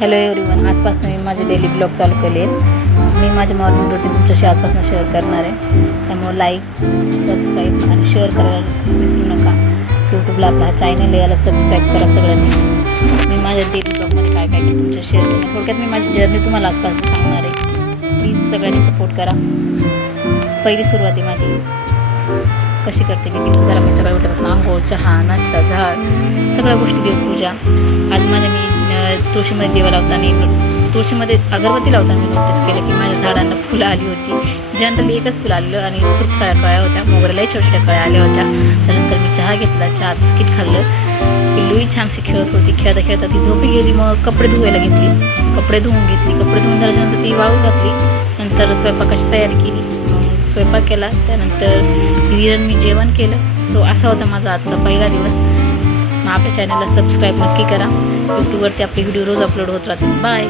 Hello everyone, आजपासून मी माझे daily blog चालू केले आहेत. मी माझे मॉर्निंग रुटीन तुमच्याशी आजपासून शेअर करणार आहे. त्यामुळे लाईक, सबस्क्राईब आणि शेअर करायला विसरू नका. यूट्यूबला आपला हा चॅनल याला सबस्क्राईब करा सगळ्यांनी. मी माझ्या डेली ब्लॉगमध्ये काय काय केलं तुमच्या शेअर करणार. थोडक्यात मी माझी जर्नी तुम्हाला आजपासून सांगणार आहे. प्लीज सगळ्यांनी सपोर्ट करा. पहिली सुरुवात आहे माझी कशी करते मी दिवसभरात. मी सगळ्या उठल्यापासून आंघोळ, चहा, नाश्ता, झाड, सगळ्या गोष्टी, देवपूजा. आज माझ्या मी तुळशीमध्ये दिवा लावताना, तुळशीमध्ये अगरबत्ती लावताना मी नोटीस केलं की माझ्या झाडांना फुलं आली होती. जनरली एकच फुलं आलेलं आणि खूप साऱ्या कळ्या होत्या. मोगऱ्यालाही छोट्या छोट्या कळ्या आल्या होत्या. त्यानंतर मी चहा घेतला, चहा बिस्किट खाल्लं. पिल्लूही छानशी खेळत होती. खेळता खेळता ती झोपी गेली. मग कपडे धुवायला घेतली, कपडे धुवून घेतली. कपडे धुवून झाल्याच्यानंतर ती वाळू घातली. नंतर स्वयंपाकाची तयारी केली. मग स्वयंपाक केला. त्यानंतर दिदीनं मी जेवण केलं. सो असा होता माझा आजचा पहिला दिवस. मग आपल्या चॅनलला सबस्क्राईब नक्की करा. यूट्यूबवरती आपले व्हिडिओ रोज अपलोड होत राहतील. बाय.